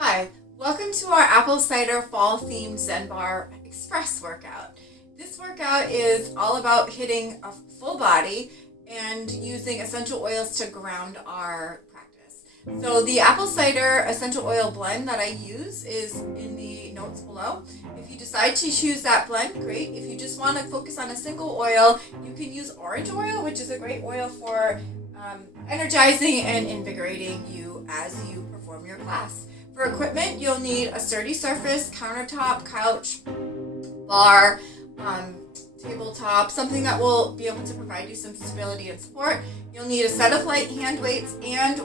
Hi, welcome to our apple cider fall themed Zen Barre express workout. This workout is all about hitting a full body and using essential oils to ground our practice. So the apple cider essential oil blend that I use is in the notes below. If you decide to choose that blend, great. If you just want to focus on a single oil, you can use orange oil, which is a great oil for energizing and invigorating you as you perform your class. For equipment, you'll need a sturdy surface, countertop, couch, bar, tabletop, something that will be able to provide you some stability and support. You'll need a set of light hand weights and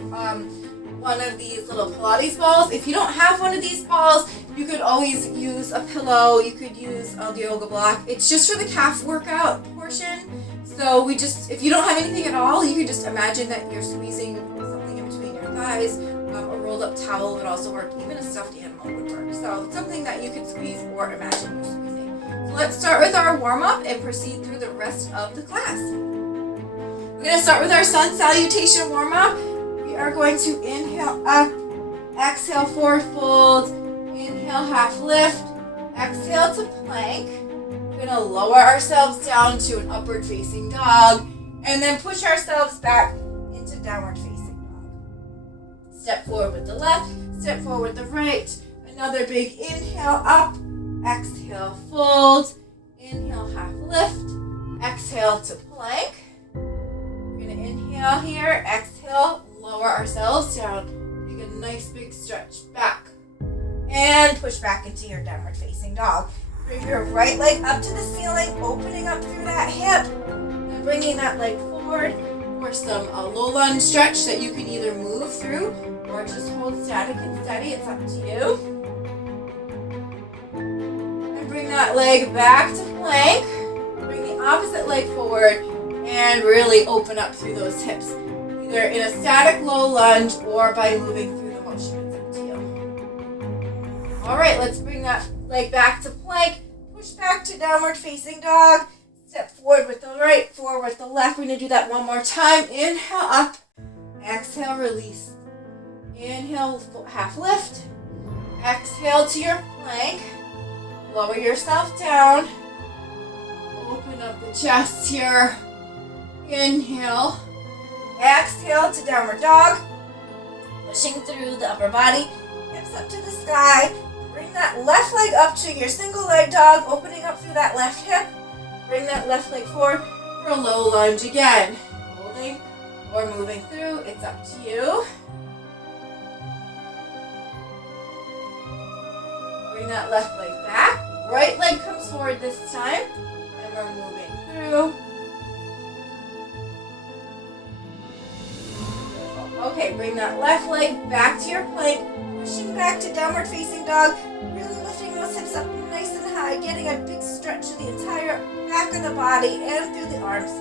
one of these little Pilates balls. If you don't have one of these balls, you could always use a pillow. You could use a yoga block. It's just for the calf workout portion. So if you don't have anything at all, you can just imagine that you're squeezing something in between your thighs. A rolled up towel would also work. Even a stuffed animal would work. So something that you could squeeze or imagine you're squeezing. So let's start with our warm up and proceed through the rest of the class. We're going to start with our sun salutation warm up. We are going to inhale up, exhale forward fold, inhale half lift, exhale to plank. We're going to lower ourselves down to an upward facing dog and then push ourselves back into downward facing. Step forward with the left, step forward with the right. Another big inhale up, exhale fold, inhale half lift, exhale to plank. We're going to inhale here, exhale, lower ourselves down. Take a nice big stretch back and push back into your downward facing dog. Bring your right leg up to the ceiling, opening up through that hip, and bringing that leg forward for some low lunge stretch that you can either move through or just hold static and steady. It's up to you. And bring that leg back to plank. Bring the opposite leg forward and really open up through those hips. Either in a static low lunge or by moving through the motion. It's up to you. Alright, let's bring that leg back to plank. Push back to downward facing dog. Step forward with the right, forward with the left. We're going to do that one more time. Inhale up. Exhale, release. Inhale, half lift. Exhale to your plank. Lower yourself down. Open up the chest here. Inhale. Exhale to downward dog. Pushing through the upper body. Hips up to the sky. Bring that left leg up to your single leg dog. Opening up through that left hip. Bring that left leg forward for a low lunge again. Holding or moving through. It's up to you. Bring that left leg back. Right leg comes forward this time. And we're moving through. Okay, bring that left leg back to your plank. Pushing back to downward facing dog. Really lifting those hips up nice and high. Getting a big stretch to the entire back of the body and through the arms.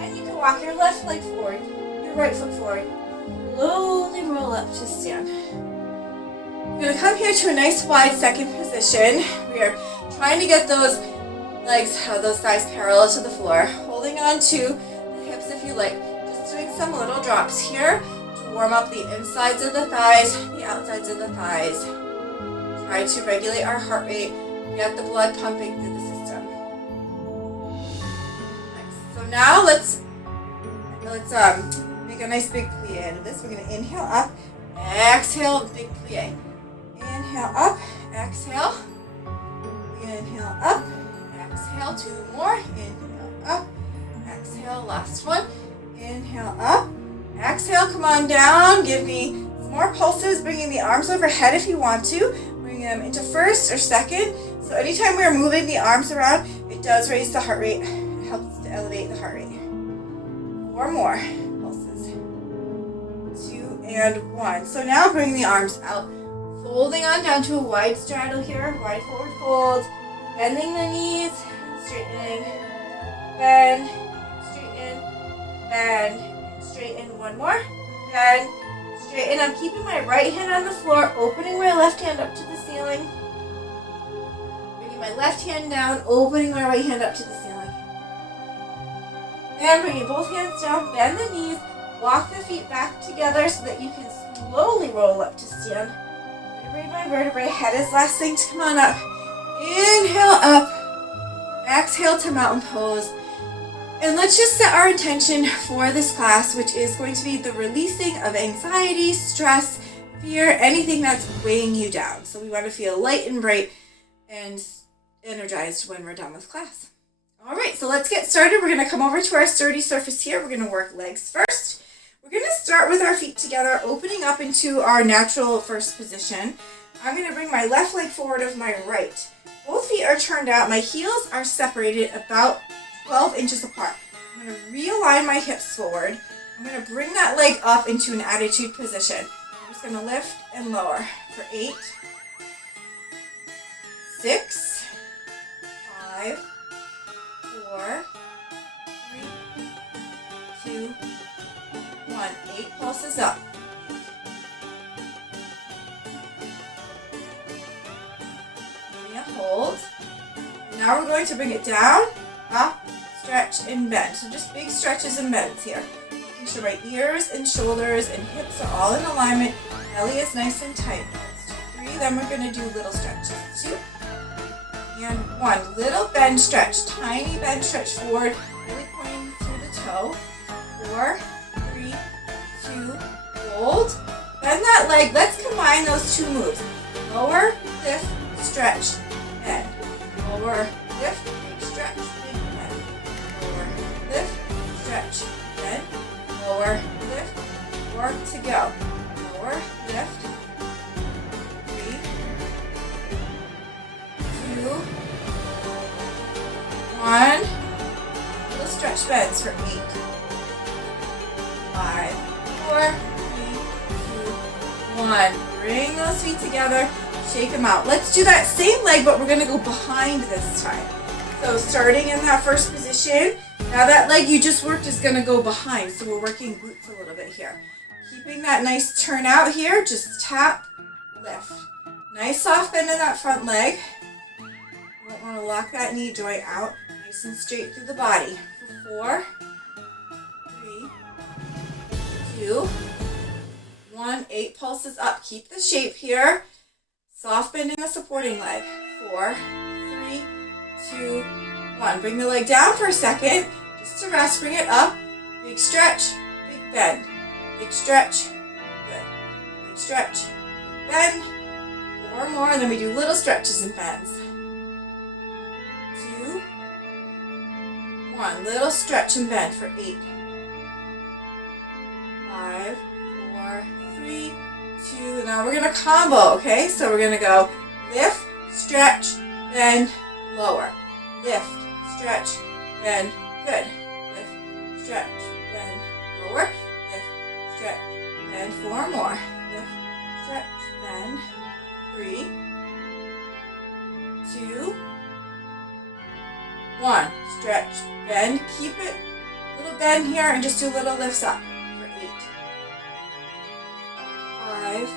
And you can walk your left leg forward. Your right foot forward. Slowly roll up to stand. We're going to come here to a nice wide second position. We are trying to get those legs, those thighs parallel to the floor. Holding on to the hips if you like. Just doing some little drops here to warm up the insides of the thighs, the outsides of the thighs. Try to regulate our heart rate, get the blood pumping through the system. Nice. So now let's make a nice big plie out of this. We're going to inhale up, exhale, big plie. Inhale up, exhale. Inhale up, exhale. Two more. Inhale up, exhale. Last one. Inhale up, exhale. Come on down. Give me some more pulses. Bringing the arms overhead if you want to. Bring them into first or second. So anytime we're moving the arms around, it does raise the heart rate. It helps to elevate the heart rate. Four more pulses. 2 and 1. So now bring the arms out. Folding on down to a wide straddle here, wide forward fold, bending the knees, straightening, bend, straighten, bend, straighten, one more, bend, straighten. I'm keeping my right hand on the floor, opening my left hand up to the ceiling, bringing my left hand down, opening my right hand up to the ceiling, and bringing both hands down, bend the knees, walk the feet back together so that you can slowly roll up to stand. Vertebrae by vertebrae. Head is last thing to come on up. Inhale up. Exhale to mountain pose. And let's just set our intention for this class, which is going to be the releasing of anxiety, stress, fear, anything that's weighing you down. So we want to feel light and bright and energized when we're done with class. All right, so let's get started. We're going to come over to our sturdy surface here. We're going to work legs first. We're going to start with our feet together, opening up into our natural first position. I'm going to bring my left leg forward of my right. Both feet are turned out. My heels are separated about 12 inches apart. I'm going to realign my hips forward. I'm going to bring that leg up into an attitude position. I'm just going to lift and lower for 8, 6, 5, 4, 3, 2, 1. 8 pulses up. Give me a hold. Now we're going to bring it down, up, stretch, and bend. So just big stretches and bends here. Making sure my ears and shoulders and hips are all in alignment. Belly is nice and tight. Let's do 3, then we're going to do little stretches. 2 and 1. Little bend stretch. Tiny bend stretch forward, really pointing through the toe. 4, 3, 2, hold. Bend that leg. Let's combine those two moves. Lower, lift, stretch, bend. Lower, lift, big stretch, big bend. Lower, lift, stretch, bend. Lower, lift, 4 to go. Lower, lift, 3, 2, 1. Little stretch bends for 8, 5, 4, 3, 2, 1. Bring those feet together. Shake them out. Let's do that same leg, but we're going to go behind this time. So starting in that first position, now that leg you just worked is going to go behind. So we're working glutes a little bit here. Keeping that nice turn out here, just tap, lift. Nice soft bend in that front leg. You don't want to lock that knee joint out. Nice and straight through the body. For 4, 3, 2, 1. 8 pulses up. Keep the shape here. Soft bend in the supporting leg. 4, 3, 2, 1. Bring the leg down for a second. Just to rest. Bring it up. Big stretch. Big bend. Big stretch. Good. Big stretch. Big bend. 4 more. And then we do little stretches and bends. 2, 1. Little stretch and bend for 8, 5, 4, 3, 2. Now we're going to combo, okay? So we're going to go lift, stretch, bend, lower. Lift, stretch, bend. Good. Lift, stretch, bend, lower. Lift, stretch, bend. 4 more. Lift, stretch, bend. 3, 2, 1. Stretch, bend. Keep it. Little bend here and just do little lifts up for 8, 5,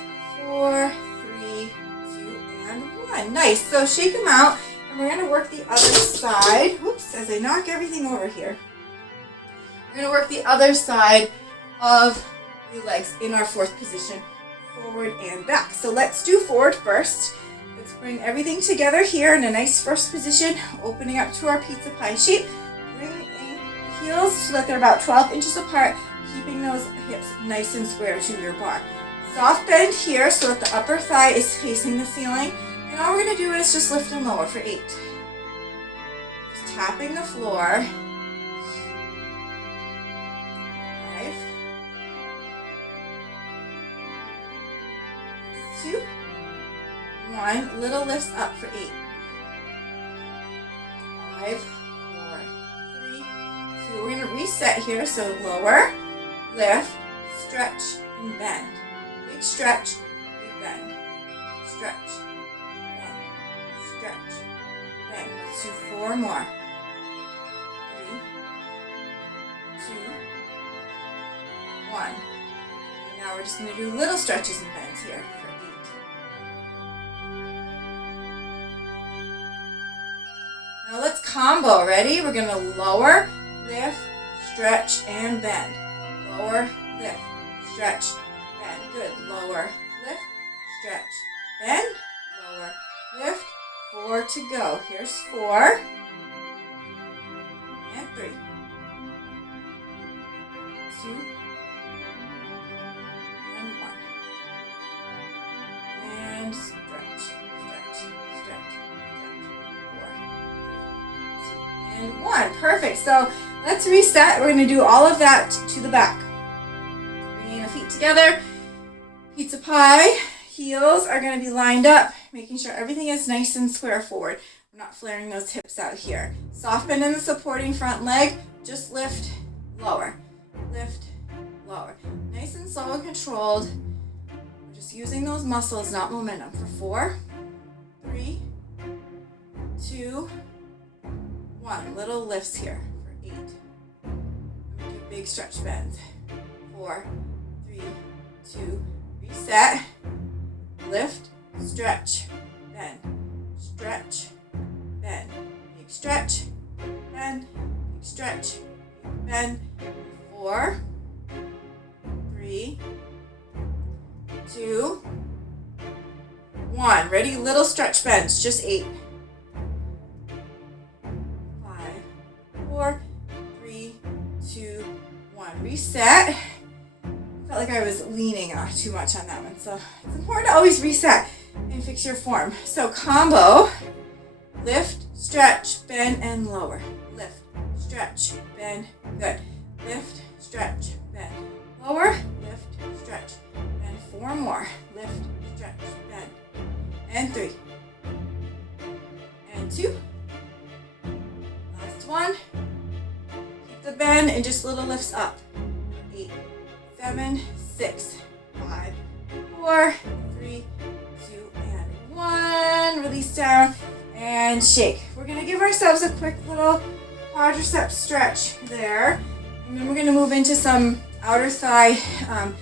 4, 3, 2, and 1. Nice. So shake them out, and we're going to work the other side. Whoops, as I knock everything over here. We're going to work the other side of the legs in our 4th position, forward and back. So let's do forward first. Let's bring everything together here in a nice first position, opening up to our pizza pie shape. Bring in the heels so that they're about 12 inches apart, keeping those hips nice and square to your bar. Soft bend here so that the upper thigh is facing the ceiling. And all we're going to do is just lift and lower for 8. Just tapping the floor. 5, 2, 1. Little lifts up for 8. 5, 4, 3, 2. We're going to reset here. So lower, lift, stretch, and bend. Big stretch, big bend. Stretch, bend, stretch, bend. Let's do 4 more. 3, 2, 1. And now we're just going to do little stretches and bends here for 8. Now let's combo. Ready? We're going to lower, lift, stretch, and bend. Lower, lift, stretch, bend. Good. Lower, lift, stretch, bend, lower, lift, 4 to go. Here's 4, and 3, 2, and 1. And stretch, stretch, stretch, stretch. 4, 3, 2, and 1. Perfect. So let's reset. We're going to do all of that to the back. Bringing the feet together. Pizza pie. Heels are going to be lined up, making sure everything is nice and square forward. We're not flaring those hips out here. Soft bend in the supporting front leg. Just lift, lower. Lift, lower. Nice and slow and controlled. We're just using those muscles, not momentum. For 4, 3, 2, 1. Little lifts here for 8. I'm going to do big stretch bends. 4, 3, 2, reset. Lift, stretch, bend, stretch, bend. Big stretch, bend, big stretch, bend. 4, 3, 2, 1. Ready? Little stretch bends, just 8. 5, 4, 3, 2, 1. Reset. Felt like I was leaning too much on that one, so it's important to always reset and fix your form. So combo, lift, stretch, bend, and lower. Lift, stretch, bend, good. Lift, stretch, bend, lower, lift, stretch, and 4 more. Lift, stretch, bend, and 3, and 2. Last one. Keep the bend and just little lifts up. 8, 7, 6, 5, 4, 3, 2, and 1. Release down and shake. We're going to give ourselves a quick little quadricep stretch there. And then we're going to move into some outer thigh hip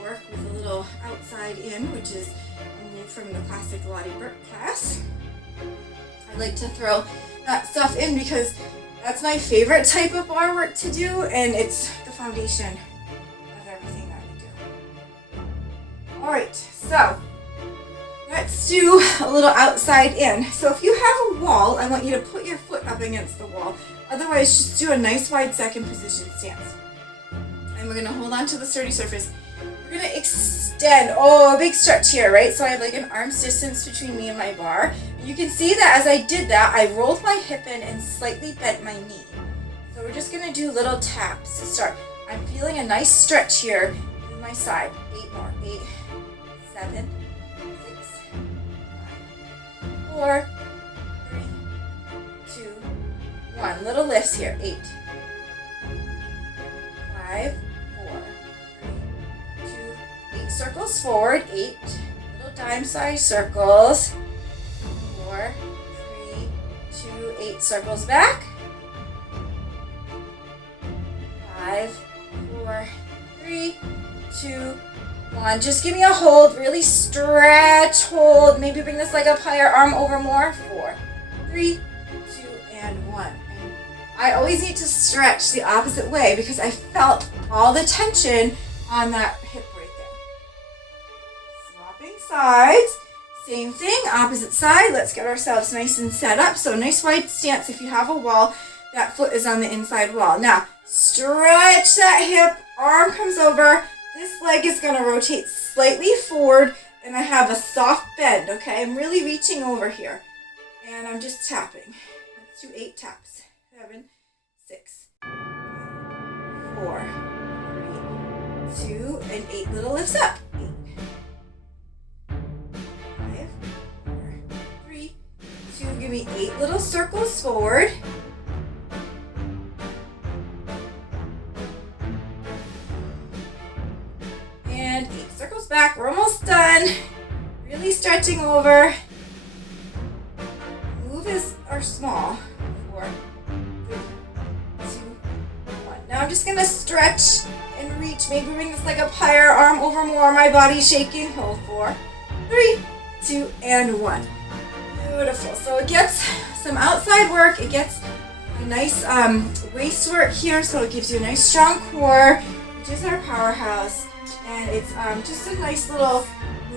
work with a little outside in, which is a move from the classic BERK class. I like to throw that stuff in because that's my favorite type of bar work to do, and it's the foundation of everything that we do. All right, so let's do a little outside in. So if you have a wall, I want you to put your foot up against the wall. Otherwise, just do a nice wide second position stance. And we're gonna hold on to the sturdy surface. We're gonna extend, a big stretch here, right? So I have like an arm's distance between me and my bar. You can see that as I did that, I rolled my hip in and slightly bent my knee. So we're just gonna do little taps to start. I'm feeling a nice stretch here to my side. 8 more, 8, 7, 6, 5, 4, 3, 2, 1. Little lifts here. 8, 5, 4, 3, 2, 8. Circles forward. 8. Little dime size circles. 4, 3, 2, 8. Circles back. 5, 4, 3, 2, 1. Just give me a hold. Really stretch, hold. Maybe bring this leg up higher, arm over more. 4, 3, 2, and 1. And I always need to stretch the opposite way because I felt all the tension on that hip right there. Swapping sides. Same thing, opposite side. Let's get ourselves nice and set up. So nice wide stance. If you have a wall, that foot is on the inside wall. Now, stretch that hip. Arm comes over. This leg is going to rotate slightly forward, and I have a soft bend, okay? I'm really reaching over here, and I'm just tapping. Let's do 8 taps. 7, 6, 5, 4, 3, 2, and 8 little lifts up. 8, 5, 4, 3, 2. Give me 8 little circles forward. And 8 circles back. We're almost done. Really stretching over. Moves are small. 4, 3, 2, 1. Now I'm just going to stretch and reach. Maybe bring this leg up higher, arm over more. My body's shaking. Hold. 4, 3, 2, and 1. Beautiful. So it gets some outside work. It gets a nice waist work here. So it gives you a nice strong core, which is our powerhouse. And it's just a nice little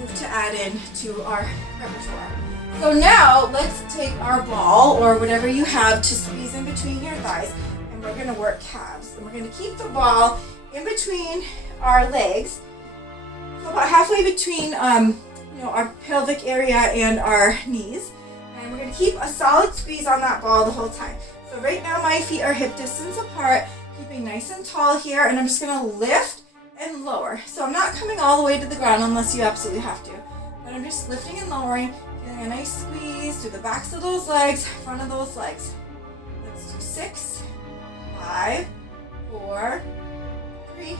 move to add in to our repertoire. So now let's take our ball or whatever you have to squeeze in between your thighs, and we're going to work calves. And we're going to keep the ball in between our legs, so about halfway between our pelvic area and our knees. And we're going to keep a solid squeeze on that ball the whole time. So right now my feet are hip distance apart, keeping nice and tall here, and I'm just going to lift and lower. So I'm not coming all the way to the ground unless you absolutely have to, but I'm just lifting and lowering, feeling a nice squeeze through the backs of those legs, front of those legs. Let's do 6, 5, 4, 3, 2,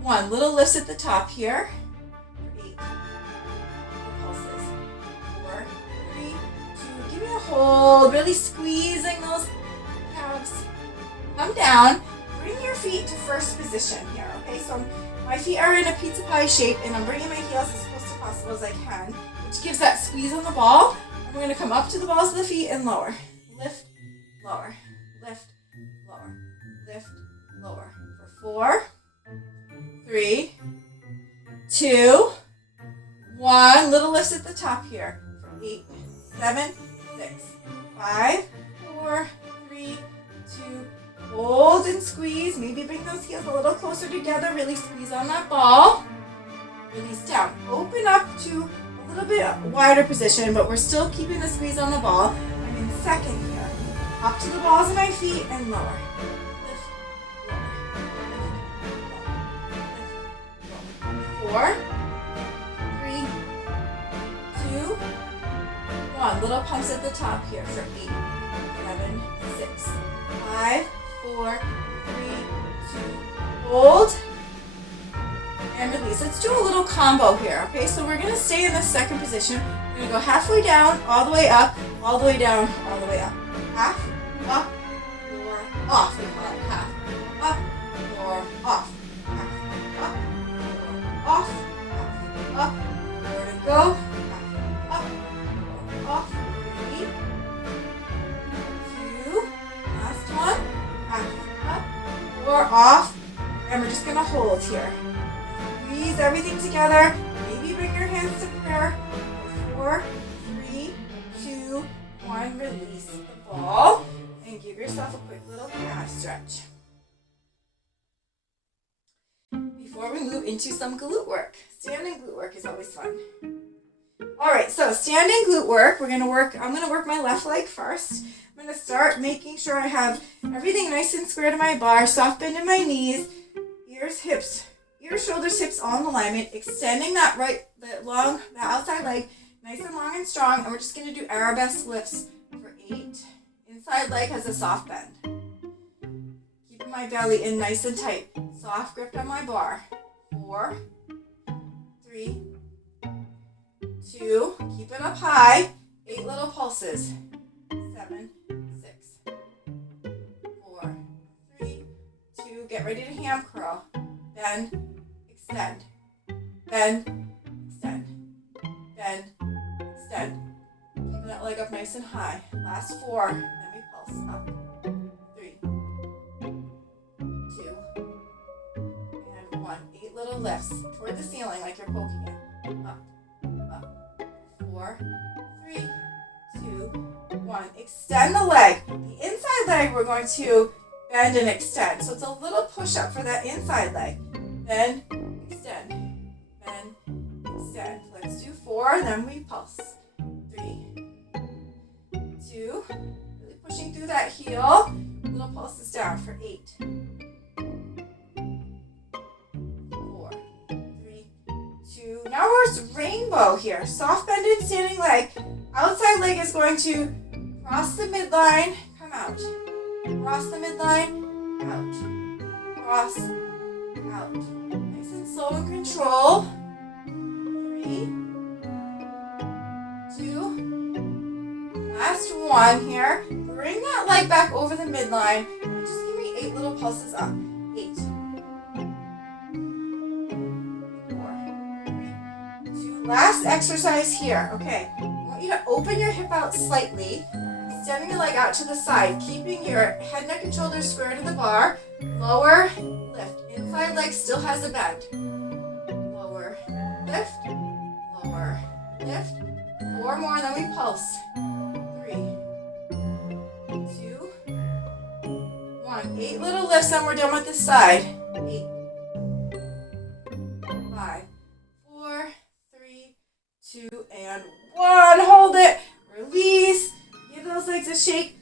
1. Little lifts at the top here. 8. Little pulses. 4, 3, 2. Give me a hold. Really squeezing those calves. Come down. Bring your feet to first position here. Okay, so my feet are in a pizza pie shape, and I'm bringing my heels as close to possible as I can, which gives that squeeze on the ball. And we're going to come up to the balls of the feet and lower. Lift, lower. Lift, lower. Lift, lower. For 4, 3, 2, 1. Little lifts at the top here. For 8, 7, 6, 5, 4, 3, 2. Hold and squeeze. Maybe bring those heels a little closer together. Really squeeze on that ball. Release down. Open up to a little bit wider position, but we're still keeping the squeeze on the ball. I'm in second here. Up to the balls of my feet and lower. Lift, lower. 4, 3, 2, 1. Little pumps at the top here for 8, 7, 6, 5, 4, 3, 2, hold, and release. Let's do a little combo here, okay? So we're going to stay in the second position. We're going to go halfway down, all the way up, all the way down, all the way up. Half, up, or off. We call it half, up, or off. Half, up, or off, half, up, more to go, half, up, or off. 3, 2, last one. Up or off, and we're just going to hold here. Squeeze everything together. Maybe bring your hands to prayer. 4, 3, 2, 1. Release the ball and give yourself a quick little calf stretch before we move into some glute work. Standing glute work is always fun. All right, so standing glute work. I'm going to work my left leg first. I'm going to start making sure I have everything nice and square to my bar, soft bend in my knees, ears, shoulders, hips all in alignment, extending the outside leg nice and long and strong, and we're just going to do arabesque lifts for 8. Inside leg has a soft bend. Keeping my belly in nice and tight. Soft grip on my bar. 4, 3, 2, keep it up high, 8 little pulses. 7, 6, 4, 3, 2, get ready to ham curl. Bend, extend, bend, extend, bend, extend. Keeping that leg up nice and high. Last 4, then we pulse up. 3, 2, and 1. 8 little lifts toward the ceiling like you're poking it. Up, up. 4, 3, 2, 1. Extend the leg. The inside leg we're going to bend and extend. So it's a little push up for that inside leg. Bend, extend, bend, extend. Let's do 4, then we pulse. 3, 2, really pushing through that heel. Little pulses down for 8. 4, 3, 2. Now we're rainbow here. Soft bended standing leg. Outside leg is going to cross the midline, come out. Cross the midline, out. Cross, out. Nice and slow and control. 3, 2. Last 1 here. Bring that leg back over the midline. And just give me 8 little pulses up. 8. 4, 3, 2. Last exercise here. Okay. I want you to open your hip out slightly. Extending the leg out to the side, keeping your head, neck, and shoulders square to the bar. Lower, lift. Inside leg still has a bend. Lower, lift, lower, lift. 4 more, then we pulse. 3, 2, 1. 8 little lifts, then we're done with this side. 8, 5, 4, 3, 2, and 1. Hold it. Release. Give those legs a shake.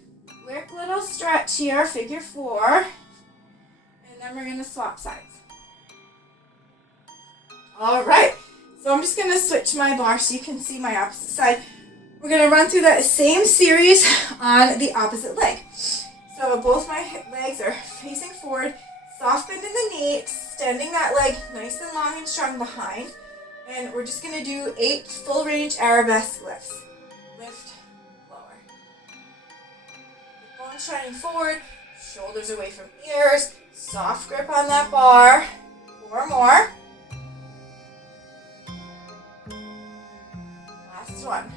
Quick little stretch here, figure 4. And then we're going to swap sides. All right. So I'm just going to switch my bar so you can see my opposite side. We're going to run through that same series on the opposite leg. So both my legs are facing forward. Soft bend in the knee, extending that leg nice and long and strong behind. And we're just going to do 8 full range arabesque lifts. Lift, lower. Hip bone shining forward, shoulders away from ears. Soft grip on that bar. 4 more. Last one.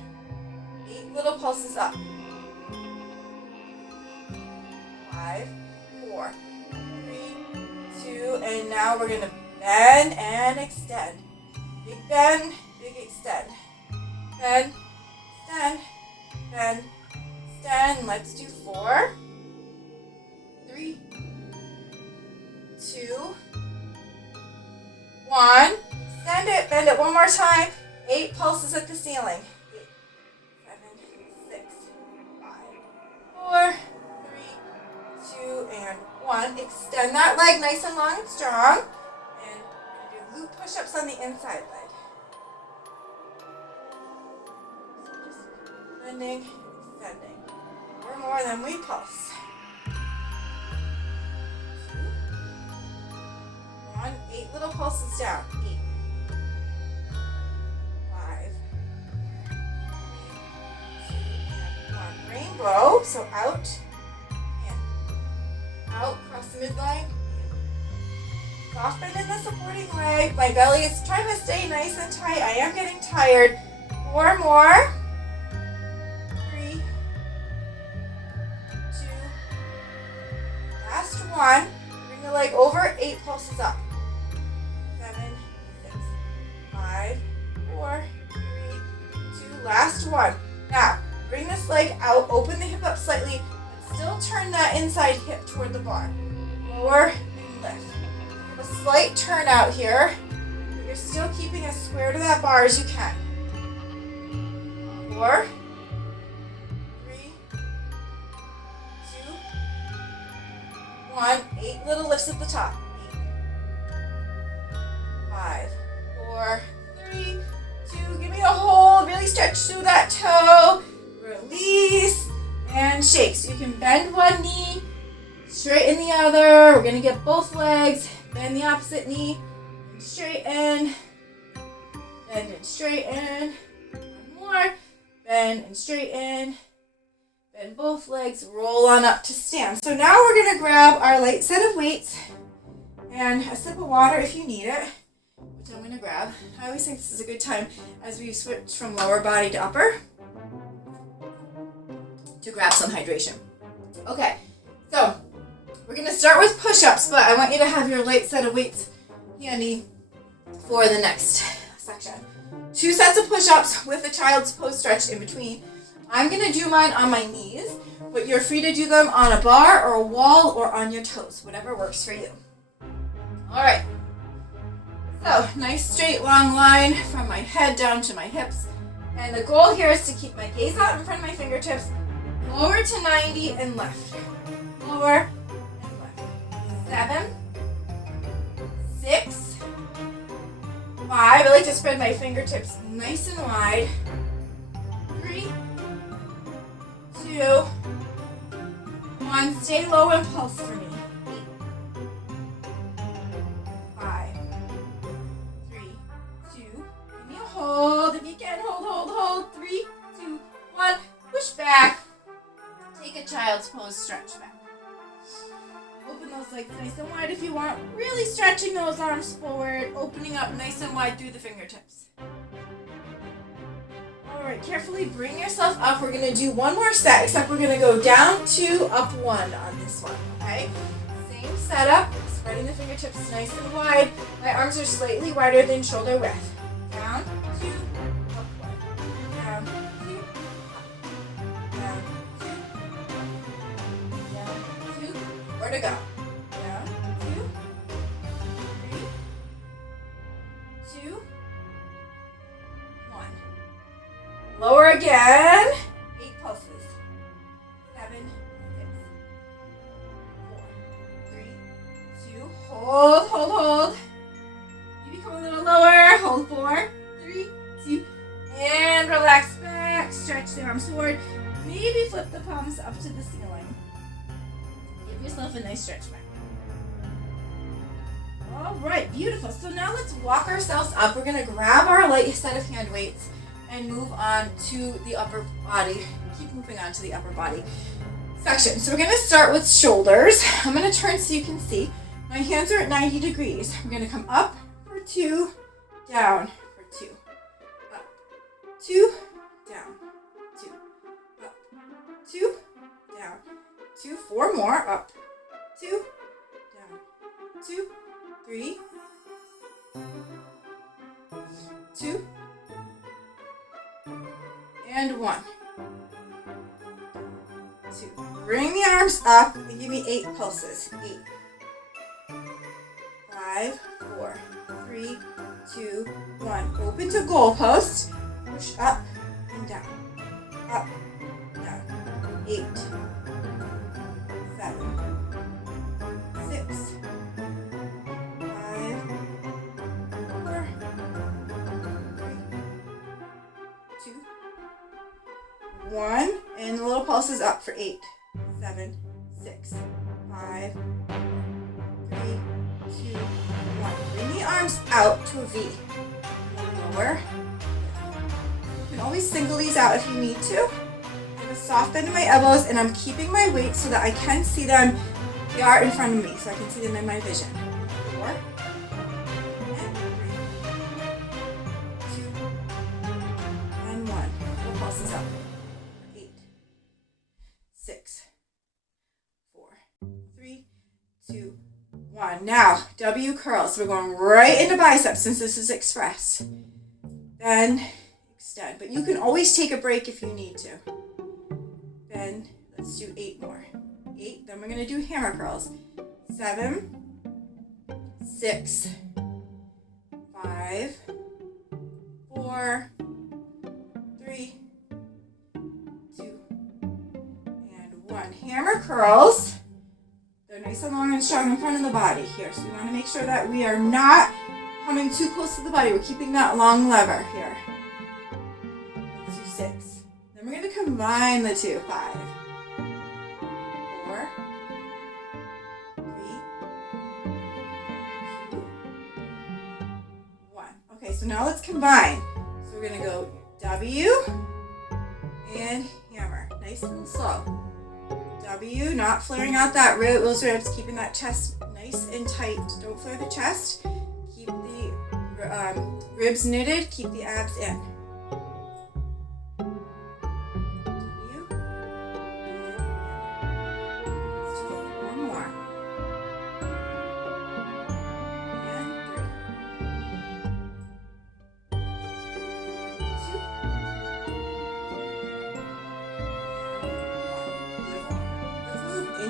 8 little pulses up. 5, 4, 3, 2, and now we're going to bend and extend. Big bend, big extend. Bend, extend, bend, extend. Let's do 4, 3, 2, 1. Extend it, bend it one more time. 8 pulses at the ceiling. 8, 7, 6, 5, 4, 3, 2, and 1. Extend that leg nice and long and strong. And we're going to do glute push-ups on the inside leg. So just bending, extending. 4 more, then we pulse. 2, 1. 8 little pulses down. 8, 5, 3, 2, and 1. Rainbow. So out. Out, cross the midline. Soft bend in the supporting leg. My belly is trying to stay nice and tight. I am getting tired. 4 more. 3, 2. Last one. Bring the leg over. 8 pulses up. 7, 6, 5, 4, 3, 2. Last one. Now, bring this leg out. Open the hip up slightly. Still turn that inside hip toward the bar. Lower and lift. You have a slight turn out here, but you're still keeping as square to that bar as you can. 4, 3, 2, 1. 8 little lifts at the top. 8, 5, 4, 3, 2. Give me a hold. Really stretch through that toe. Release. And shake. So you can bend one knee, straighten the other. We're going to get both legs. Bend the opposite knee, and straighten. Bend and straighten. One more. Bend and straighten. Bend both legs. Roll on up to stand. So now we're going to grab our light set of weights and a sip of water if you need it, which I'm going to grab. I always think this is a good time as we switch from lower body to upper, to grab some hydration. Okay, so we're going to start with push-ups, but I want you to have your light set of weights handy for the next section. 2 sets of push-ups with a child's pose stretch in between. I'm going to do mine on my knees, but you're free to do them on a bar or a wall or on your toes, whatever works for you. All right, so nice straight long line from my head down to my hips, and the goal here is to keep my gaze out in front of my fingertips. Lower to 90 and left. Lower and left. 7, 6, 5. I like to spread my fingertips nice and wide. 3, 2, 1. Stay low and pulse for me. 8, 5, 3, 2. Give me a hold. If you can, hold. 3, 2, 1. Push back. Take a child's pose, stretch back. Open those legs nice and wide if you want. Really stretching those arms forward, opening up nice and wide through the fingertips. Alright, carefully bring yourself up. We're going to do one more set, except we're going to go down 2, up 1 on this one, okay? Same setup, spreading the fingertips nice and wide. My arms are slightly wider than shoulder width. Down. More to go. Down, 2, 3, 2, 1. Lower again. 8 pulses. 7, 6, 4, 3, 2. Hold, hold, hold. Maybe come a little lower. Hold 4, 3, 2, and relax back. Stretch the arms forward. Maybe flip the palms up to the ceiling. Give yourself a nice stretch back. All right, beautiful. So now let's walk ourselves up. We're gonna grab our light set of hand weights and move on to the upper body. Keep moving on to the upper body section. So we're gonna start with shoulders. I'm gonna turn so you can see. My hands are at 90 degrees. We're gonna come up for 2, down for 2, up, 2, down, 2, up, 2, down, 2, 4 more, up, 2, down, 2, 3, 2, and 1, 2. Bring the arms up and give me 8 pulses. 8, 5, 4, 3, 2, 1. Open to goalpost. Push up and down. Up, down. 8, 7, 6, 5, 4, 3, 2, 1. And the little pulses up for 8, 7, 6, 5, 4, 3, 2, 1. Bring the arms out to a V. Lower. You can always single these out if you need to. I have a soft bend in my elbows, and I'm keeping my weight so that I can see them. They are in front of me, so I can see them in my vision. 4, and 3, 2, and 1. Little pulses up. 8, 6, 4, 3, 2, 1. Now, W curls. So we're going right into biceps since this is express. Then extend. But you can always take a break if you need to. Then let's do 8 more. 8. Then we're going to do hammer curls. 7, 6, 5, 4, 3, 2, and 1. Hammer curls. They're nice and long and strong in front of the body here. So we want to make sure that we are not coming too close to the body. We're keeping that long lever here. Let's do 6. Then we're going to combine the 2. 5, 4, 3, 2, 1. Okay, so now let's combine. So we're going to go W and hammer. Nice and slow. W, not flaring out that rib, those ribs, keeping that chest nice and tight. Don't flare the chest. Keep the ribs knitted. Keep the abs in. W. Let's do 4 more. And 3,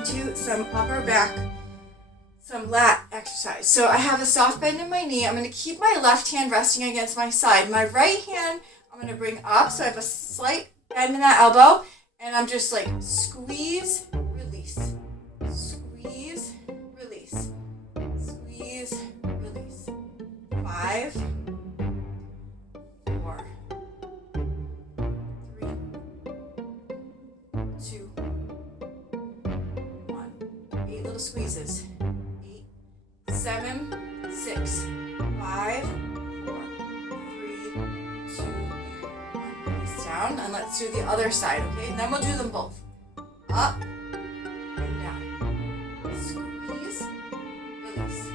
2, into some upper back, some lat exercise. So I have a soft bend in my knee. I'm going to keep my left hand resting against my side. My right hand I'm going to bring up, so I have a slight bend in that elbow, and I'm just like squeeze, release, squeeze, release, squeeze, release. 5, 4, 3, 2, 1. 8 little squeezes. 8, 7, 6, 5, 4, 3, 2, 1. Release down, and let's do the other side, okay? And then we'll do them both. Up and down. Squeeze, release. Squeeze, release.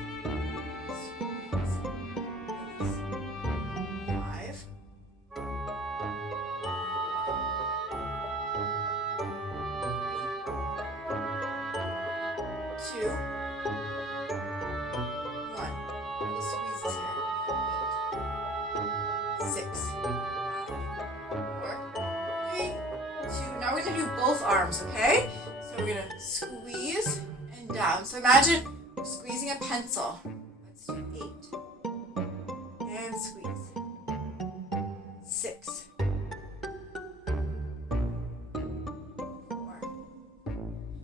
5, 2, 1. Little squeezes here. 8, 6, 5, 4, 3, 2. Now we're going to do both arms, okay? So we're going to squeeze and down. So imagine squeezing a pencil. Let's do 8. And squeeze. 6. 4.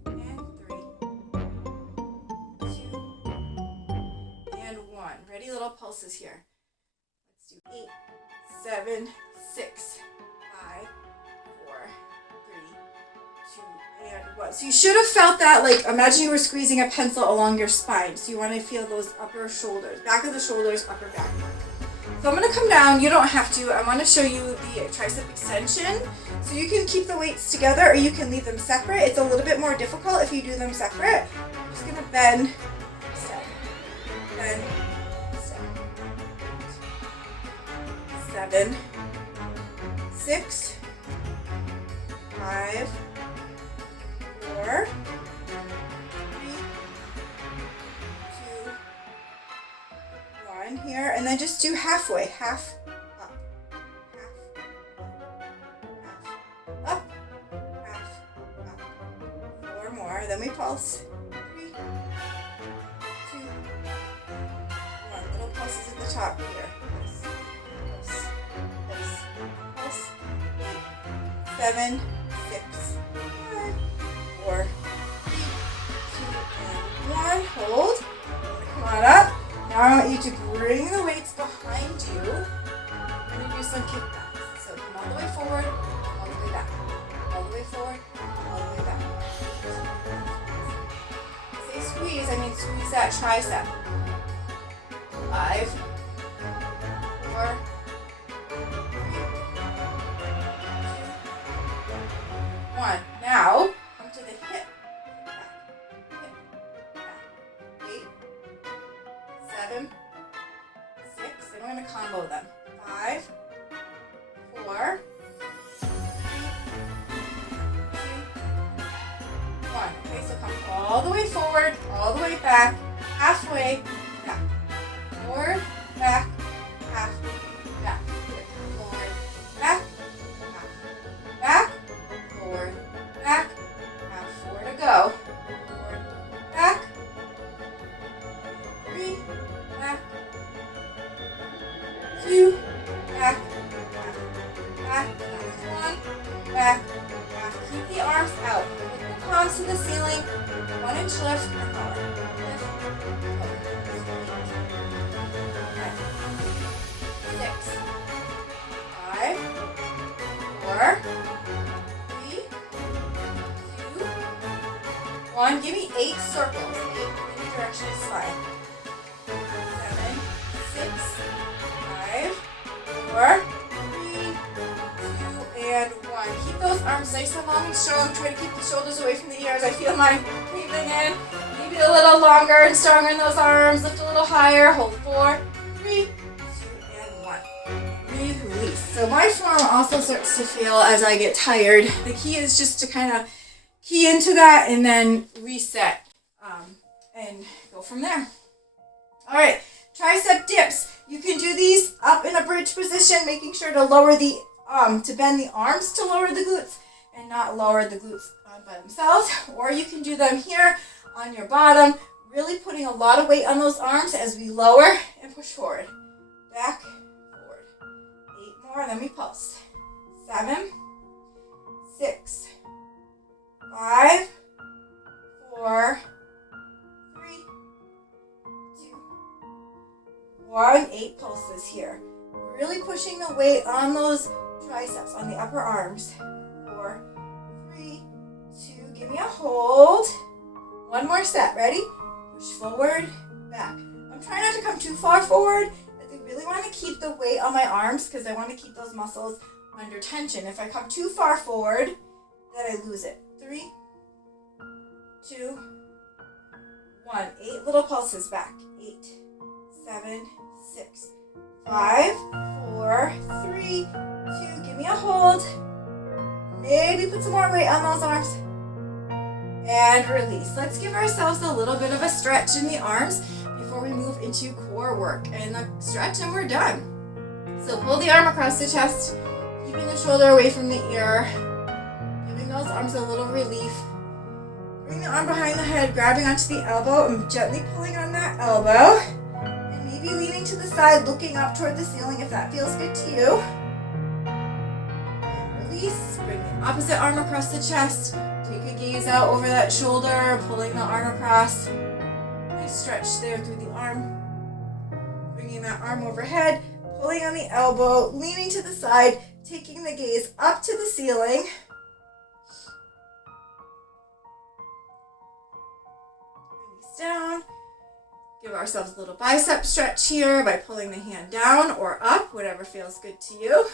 And 3. 2. And 1. Ready? Little pulses here. Let's do 8, 7, 6, 5, 4, 3, 2, and 1. So you should have felt that, like, imagine you were squeezing a pencil along your spine. So you want to feel those upper shoulders, back of the shoulders, upper back. So I'm going to come down. You don't have to. I want to show you the tricep extension. So you can keep the weights together or you can leave them separate. It's a little bit more difficult if you do them separate. I'm just going to bend, step, bend, step. 7, 6, 5, 4, 3, 2, 1 here, and then just do halfway, half up, half up, half up. 4 more, then we pulse. 3, 2, 1. Little pulses at the top here. Pulse, pulse, pulse. 7, 6, 5, 4, 3, 2, and 1. Hold. Come on up. Now I want you to bring the weights behind you. We're going to do some kickbacks. So come all the way forward, all the way back. All the way forward, all the way back. Say squeeze, I mean squeeze that tricep. 5, 4, 1. Now, come to the hip, back, 8, 7, 6, and we're going to combo them. 5, 4, 3, 2, 1. Okay, so come all the way forward, all the way back, halfway, back. Forward, back, half, back. Forward, back, half, back. Forward, back, half, 4 to go. Forward, back, 3, back, 2, back, half, back, last 1, back, half. Keep the arms out. Lift the palms to the ceiling. 1 inch lift and lower. Lift, lower. 6, 5, 4, 3, 2, 1. Give me 8 circles. 8 in any direction is fine. 7, 6, 5, 4, 3, 2, and 1. Keep those arms nice and long and strong. Try to keep the shoulders away from the ears. I feel mine breathing in. Maybe a little longer and stronger in those arms. Lift a little higher. Hold 4, 3, 2, and 1. Release. So my form also starts to feel as I get tired. The key is just to kind of key into that and then reset and go from there. All right, tricep dips. You can do these up in a bridge position, making sure to lower the to bend the arms to lower the glutes and not lower the glutes by themselves. Or you can do them here on your bottom, really putting a lot of weight on those arms as we lower and push forward. Back, forward. 8 more, then we pulse. 7, 6, 5, 4, 3, 2, 1. 8 pulses here. Really pushing the weight on those triceps, on the upper arms. 4, 3, 2. Give me a hold. 1 more set. Ready? Push forward, back. I'm trying not to come too far forward. I really want to keep the weight on my arms because I want to keep those muscles under tension. If I come too far forward, then I lose it. 3, 2, 1. 8 little pulses back. 8, 7, 6, 5, 4, 3, 2. Give me a hold. Maybe put some more weight on those arms. And release. Let's give ourselves a little bit of a stretch in the arms before we move into core work. And the stretch and we're done. So pull the arm across the chest, keeping the shoulder away from the ear, giving those arms a little relief. Bring the arm behind the head, grabbing onto the elbow and gently pulling on that elbow. And maybe leaning to the side, looking up toward the ceiling if that feels good to you. And release. Bring the opposite arm across the chest. Take a gaze out over that shoulder, pulling the arm across. Nice stretch there through the arm. Bringing that arm overhead, pulling on the elbow, leaning to the side, taking the gaze up to the ceiling. Release down. Give ourselves a little bicep stretch here by pulling the hand down or up, whatever feels good to you.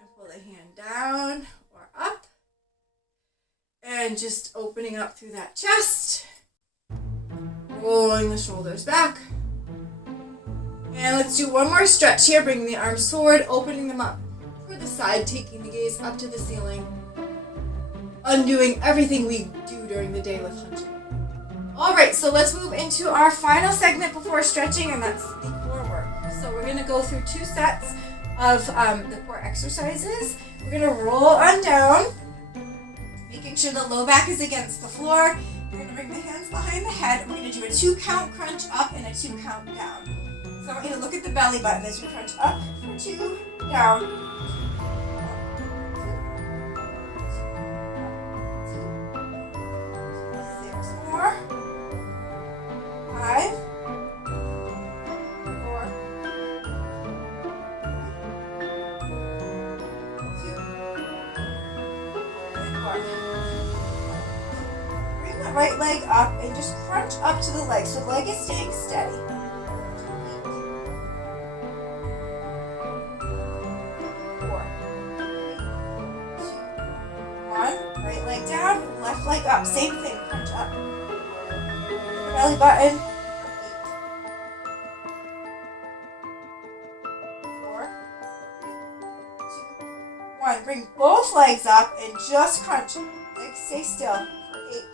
And pull the hand down or up. And just opening up through that chest. Rolling the shoulders back. And let's do one more stretch here, bringing the arms forward, opening them up for the side, taking the gaze up to the ceiling, undoing everything we do during the day with hunching. All right, so let's move into our final segment before stretching, and that's the core work. So we're going to go through 2 sets of the core exercises. We're going to roll on down, making sure the low back is against the floor. We're going to bring the hands behind the head. We're going to do a 2 count crunch up and a 2 count down. So I want you to look at the belly button as you crunch up for 2, down. 1, 2, 6 more. 5, 4, 2, and 1. Bring the right leg up and just crunch up to the leg so the leg is staying steady. 4, 3, 2, 1. Right leg down, left leg up. Same thing, crunch up. Belly button. 8, 4, 3, 2, 1. Bring both legs up and just crunch. Legs stay still for 8,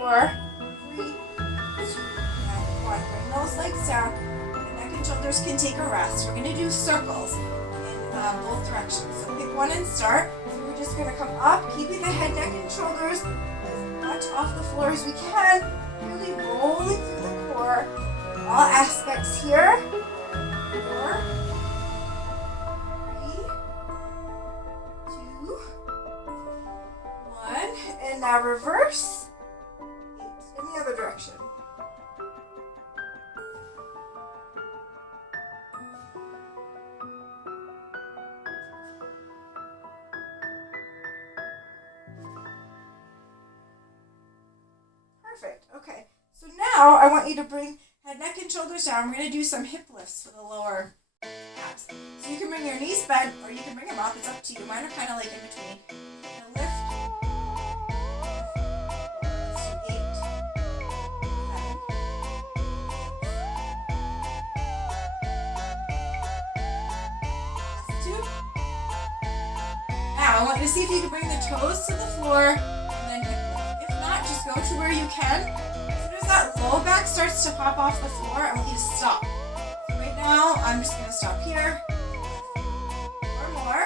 4, 3, 2, and 1. Bring those legs down. The neck and shoulders can take a rest. We're going to do circles in both directions. So pick one and start. So we're just going to come up, keeping the head, neck, and shoulders as much off the floor as we can. Really rolling through the core. All aspects here. 4, 3, 2, 1. And now reverse. 8 in the other direction. Perfect. Okay. So now I want you to bring head, neck, and shoulders down. We're going to do some hip lifts for the lower abs. So you can bring your knees bent or you can bring them up. It's up to you. Mine are kind of like in between. You're going to lift. Let's do 8, 7. Last 2. Now I want you to see if you can bring the toes to the floor and then hip lift. If not, just go to where you can. As soon as that low back starts to pop off the floor, I want you to stop. So right now, I'm just going to stop here. Or more.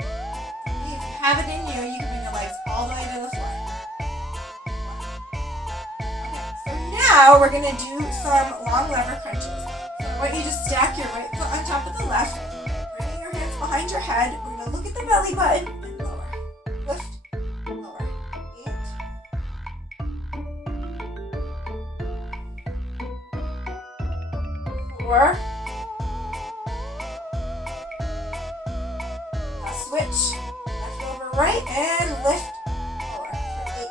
If you have it in you, you can bring the legs all the way to the floor. Okay, so now we're going to do some long lever crunches. So I want you to stack your right foot on top of the left, bringing your hands behind your head. We're going to look at the belly button and lower. Lift, lower. 8, 4. Now switch. Left over right and lift. Lower for 8.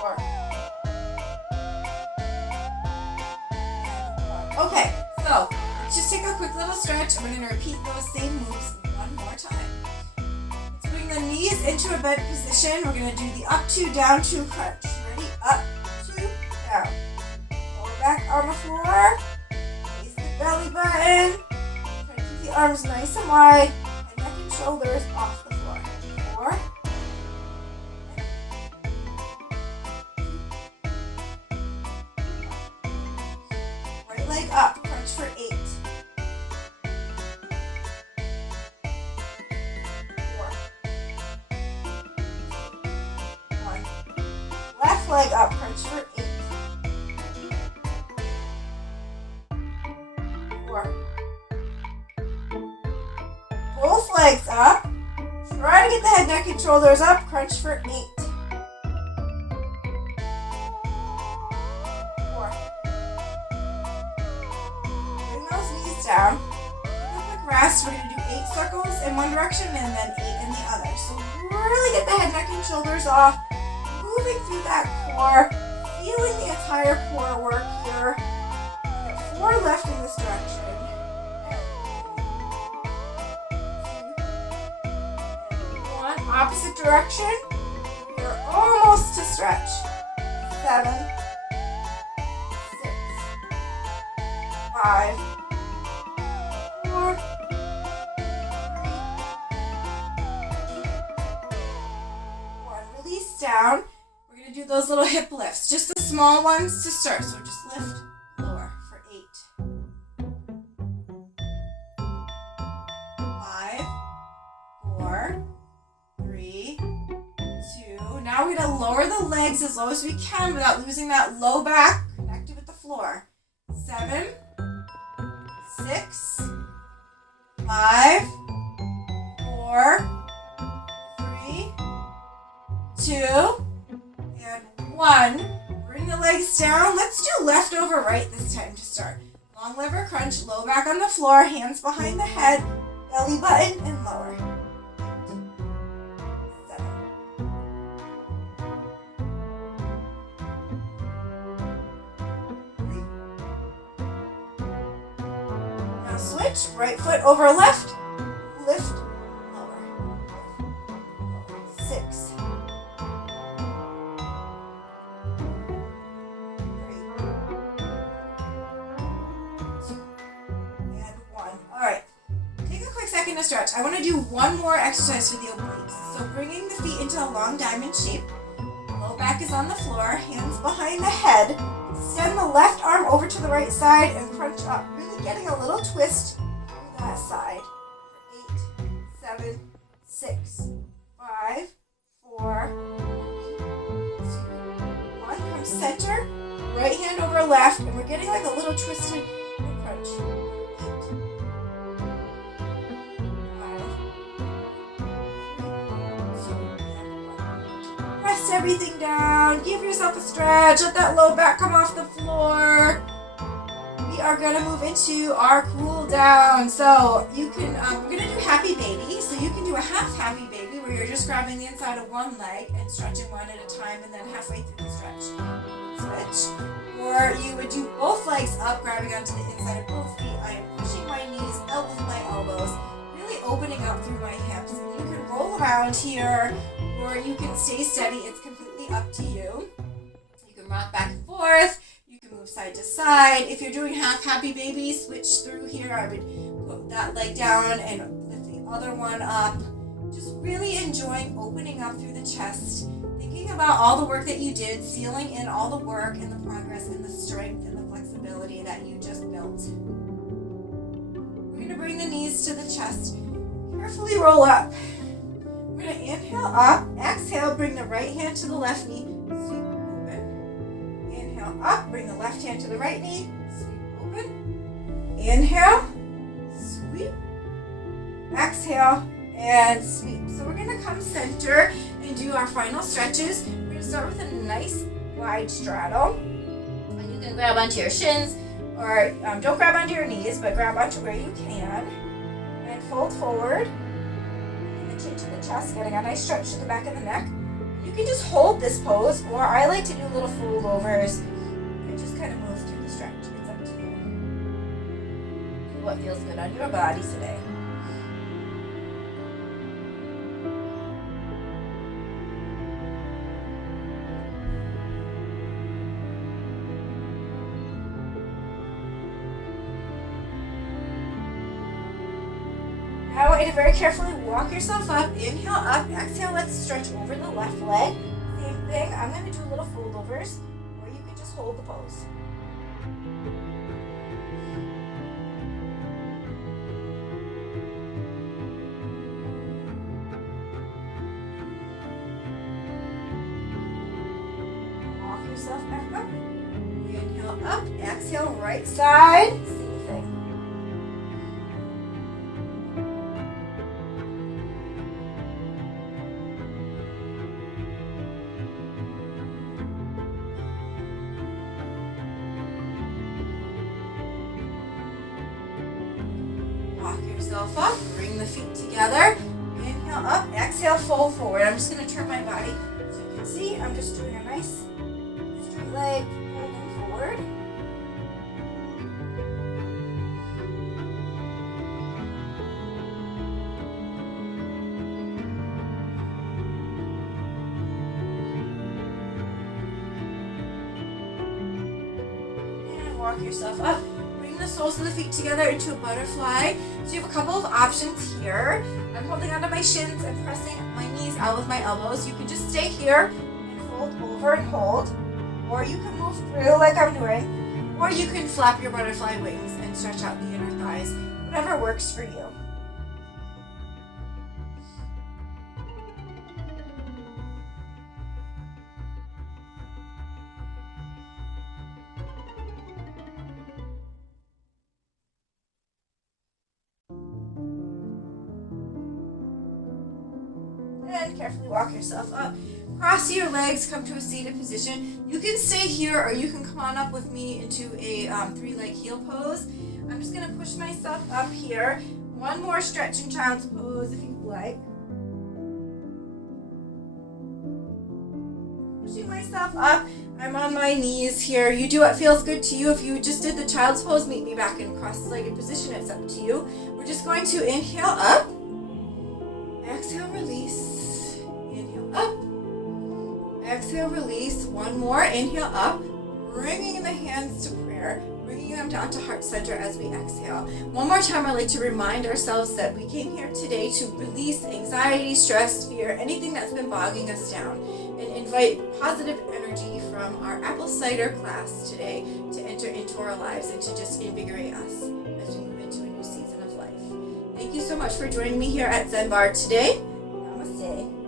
4. And 1. Okay, so let's just take a quick little stretch. I'm going to repeat those same moves one more time. Let's bring the knees into a bent position. We're going to do the up 2, down 2 crunch. Ready? Up, 2, down. Lower back on the floor. Raise the belly button. Try to keep the arms nice and wide. And neck and shoulders off the floor. 4. Right leg up. Crunch for 8. leg up, crunch for 8. 4. Both legs up. Try to get the head, neck, and shoulders up. Crunch for 8. 4. Bring those knees down. Take a quick rest. We're going to do 8 circles in one direction and then 8 in the other. So really get the head, neck, and shoulders off. Moving through that core. Feeling the entire core work here. We got 4 left in this direction. Opposite direction. You're almost to stretch. 7, 6, 5, 4, 1. Release down. We're going to do those little hip lifts. Just the small ones to start. So just lift, lower for 8. 5, 4, 3, 2. Now we're going to lower the legs as low as we can without losing that low back connected with the floor. 7, 6, 5, 4, 3, 2, and 1. Bring the legs down. Let's do left over right this time to start. Long lever crunch, low back on the floor, hands behind the head, belly button, and lower. 7. Now switch, right foot over left, lift, lower. 6. 3, 2, and 1. Alright, take a quick second to stretch. I want to do one more exercise for the obliques. So bringing the feet into a long diamond shape. Low back is on the floor, hands behind the head. Extend the left arm over to the right side and crunch up. Really getting a little twist through that side. 8, 7, 6, 5, 4, 3, 2, 1. Come center. Right hand over left. And we're getting like a little twisted crunch. 8, 5, 3, 2, and 1. Press everything down. Give yourself a stretch. Let that low back come off the floor. We are going to move into our cool down. So you can, we're going to do happy baby. So you can do a half happy baby where you're just grabbing the inside of one leg and stretching one at a time, and then halfway through the stretch, switch. Or you would do both legs up, grabbing onto the inside of both feet. I am pushing my knees out with my elbows, really opening up through my hips. And you can roll around here, or you can stay steady. It's completely up to you. You can rock back and forth. You can move side to side. If you're doing half happy baby, switch through here. I would put that leg down and lift the other one up. Just really enjoying opening up through the chest. Thinking about all the work that you did, sealing in all the work and the progress and the strength and the flexibility that you just built. We're going to bring the knees to the chest. Carefully roll up. We're going to inhale up. Exhale, bring the right hand to the left knee. Sweep open. Inhale up. Bring the left hand to the right knee. Sweep open. Inhale. Sweep. Exhale. And sweep. So we're going to come center and do our final stretches. We're going to start with a nice wide straddle. And you can grab onto your shins, or don't grab onto your knees, but grab onto where you can. And fold forward. Bring the chin to the chest, getting a nice stretch to the back of the neck. You can just hold this pose, or I like to do little fold overs and just kind of move through the stretch. It's up to you. Do what feels good on your body today. Now I want you to very carefully walk yourself up. Inhale up, exhale, let's stretch over the left leg. Same thing, I'm going to do little fold overs, or you can just hold the pose. yourself back up. Inhale up, exhale, right side. Same thing. Walk yourself up, bring the feet together. Inhale up, exhale, fold forward. I'm just going to turn my body so you can see I'm just doing a nice straight leg folding forward. And walk yourself up. Bring the soles of the feet together into a butterfly. So you have a couple of options here. I'm holding onto my shins and pressing my knees out with my elbows. You can just stay here and fold over and hold. Or you can move through like I'm doing. Or you can flap your butterfly wings and stretch out the inner thighs. Whatever works for you. And carefully walk yourself up. Cross your legs, come to a seated position. You can stay here or you can come on up with me into a three-leg heel pose. I'm just going to push myself up here. One more stretch in child's pose if you'd like. Pushing myself up. I'm on my knees here. You do what feels good to you. If you just did the child's pose, meet me back in cross-legged position. It's up to you. We're just going to inhale up. Exhale, release. Inhale up. Exhale, release. One more. Inhale up. Bringing the hands to prayer. Bringing them down to heart center as we exhale. One more time, I'd like to remind ourselves that we came here today to release anxiety, stress, fear, anything that's been bogging us down, and invite positive energy from our apple cider class today to enter into our lives and to just invigorate us as we move into a new season of life. Thank you so much for joining me here at Zen Barre today. Namaste.